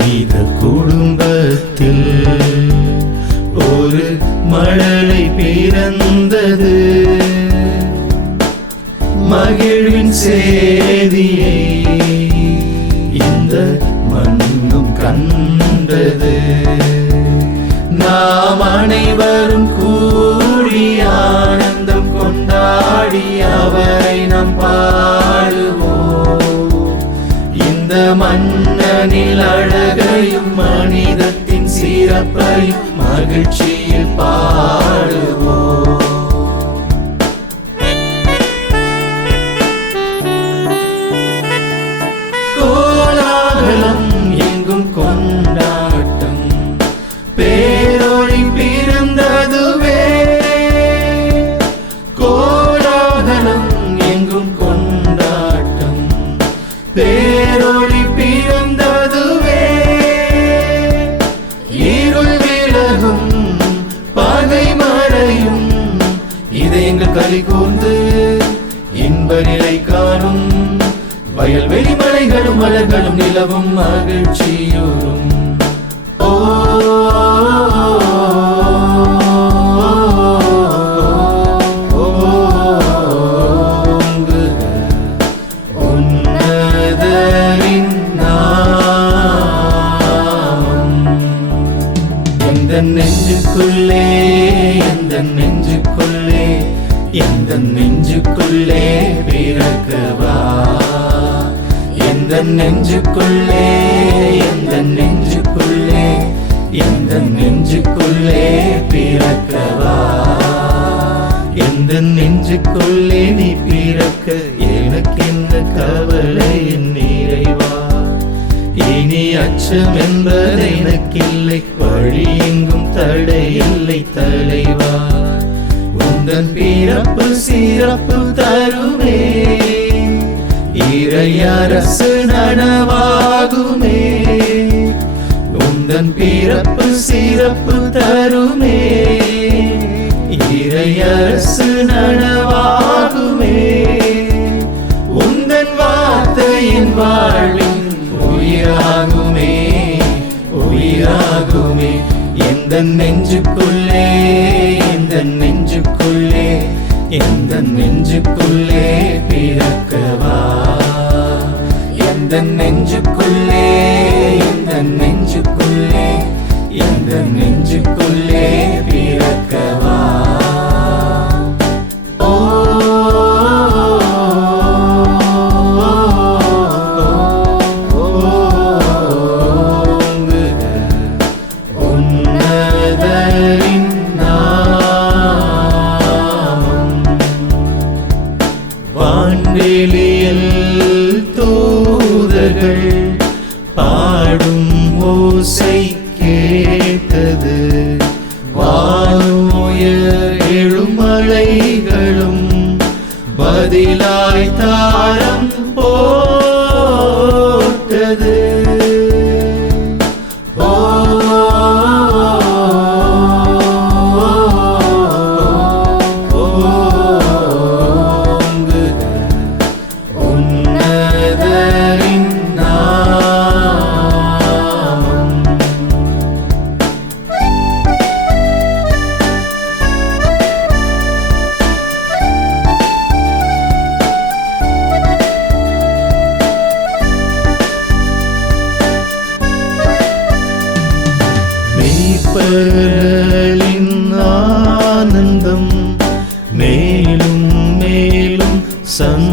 மனித குடும்பத்தில் ஒரு மழலை பிறந்தது. மகிழ்வின் செய்தியை இந்த மண்ணும் கண்டது. நாம் அனைவரும் கூடி ஆனந்தம் கொண்டாடி அவரை நாம் பாடுவோம். இந்த மன்னனில் அழ மனிதத்தின் சிறப்பையும் மகிழ்ச்சியில் களி கூர்ந்து இன்ப நிலை காணும் வயல்வெளி மலைகளும் மலர்களும் நிலவும் மகிழ்ச்சியோரும் ஓ நெஞ்சுக்குள்ளே எந்த நெஞ்சுக்குள்ளே எந்த நெஞ்சுக்குள்ளே பிறக்கவா எந்த நெஞ்சுக்குள்ளே எந்த நெஞ்சுக்குள்ளே எந்த நெஞ்சுக்குள்ளே பிறக்கவா எந்த நெஞ்சுக்குள்ளே நீ பிறக்க? எனக்கு என்ன கவலை என் நிறைவா? இனி அச்சம் என்பது எனக்கில்லை. வழி எங்கும் தடை இல்லை தலைவா? உந்தன் பிறப்பு சிறப்பு தருமே. இறையரசு நனவாகுமே. உந்தன் பிறப்பு சிறப்பு எந்த நெஞ்சுக்குள்ளே எந்த நெஞ்சுக்குள்ளே எந்த நெஞ்சுக்குள்ளே பிறக்கவா? எந்த நெஞ்சுக்குள்ளே எந்த நெஞ்சுக்குள்ளே எந்த நெஞ்சுக்குள்ளே sun.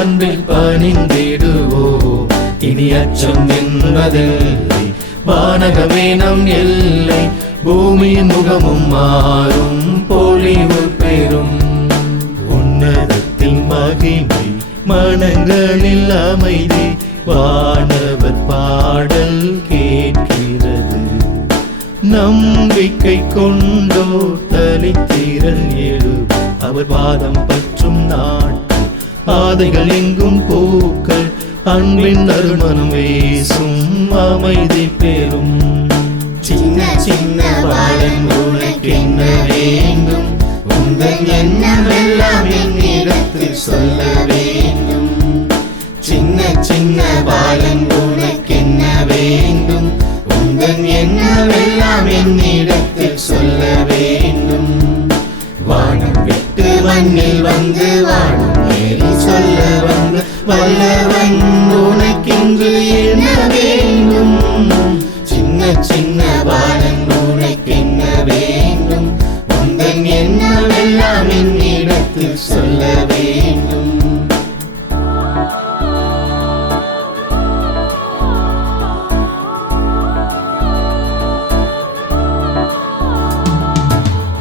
அன்பில் பணிந்திடுவோம் இனி அச்சம் என்பதில்லை. வானகமே நம் எல்லை. பூமியின் முகமும் மாறும். பொழிவு பெறும். உன்னதத்தில் மகிமை மனங்களில் அமைதி. வானவர் பாடல் கேட்கிறது. நம்பிக்கை கொண்டோ தலித்திரள் எழு அவர் பாதம் பற்றும் நாட்கள் ஆதைகள் எங்கும் பூக்கள் அன்பின் நறுமணம் வீசும் அமைதி பெறும். சின்ன சின்ன பாலன் உனக்கு என்ன வேண்டும்? உங்கள் எண்ணம் எல்லாம் என்னிடத்தில் சொல்ல வேண்டும். சின்ன சின்ன பாலன் உனக்கு என்ன வேண்டும்? உங்கள் எண்ணம் எல்லாம் என்னிடத்தில் சொல்ல வேண்டும். வானம் விட்டு மண்ணில் வந்து வானம் சொல்ல வந்த வல்லவன் உனக்கென்று என்ன வேண்டும்? சின்ன சின்ன பாலன் உனக்கு என்ன வேண்டும்? உந்தன் என்னவெல்லாம் என்னிடத்தில் சொல்ல வேண்டும்?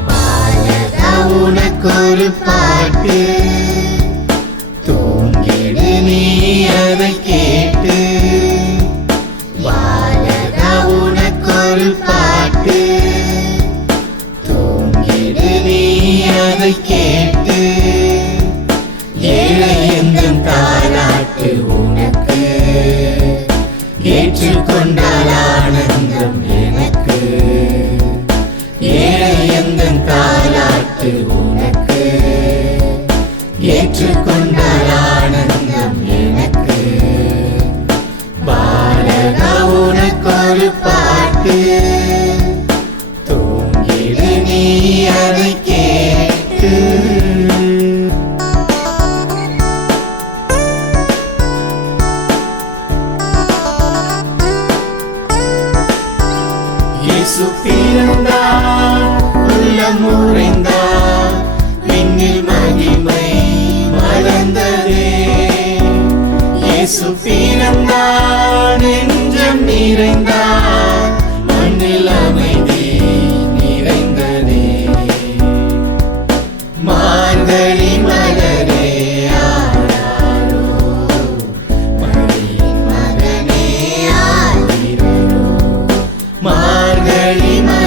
பாலகா உனக்கொரு பாட்டு. அதை கேட்டு ஏழை எந்தன் தாராட்டு உனக்கு. ஏற்றுக்கொண்டால் ஆனந்தம் எனக்கு. ஏழை எந்தன் தாராட்டு உனக்கு. ஏற்றுக்கொண்ட இயேசு பிறந்தார் நெஞ்சம் நிறைந்தார் மண்ணில் அமைதி நிறைந்ததே. மார்கழி மலரே ஆராரோ மழையின் மகனே ஆதிரோ மார்கழி மலரே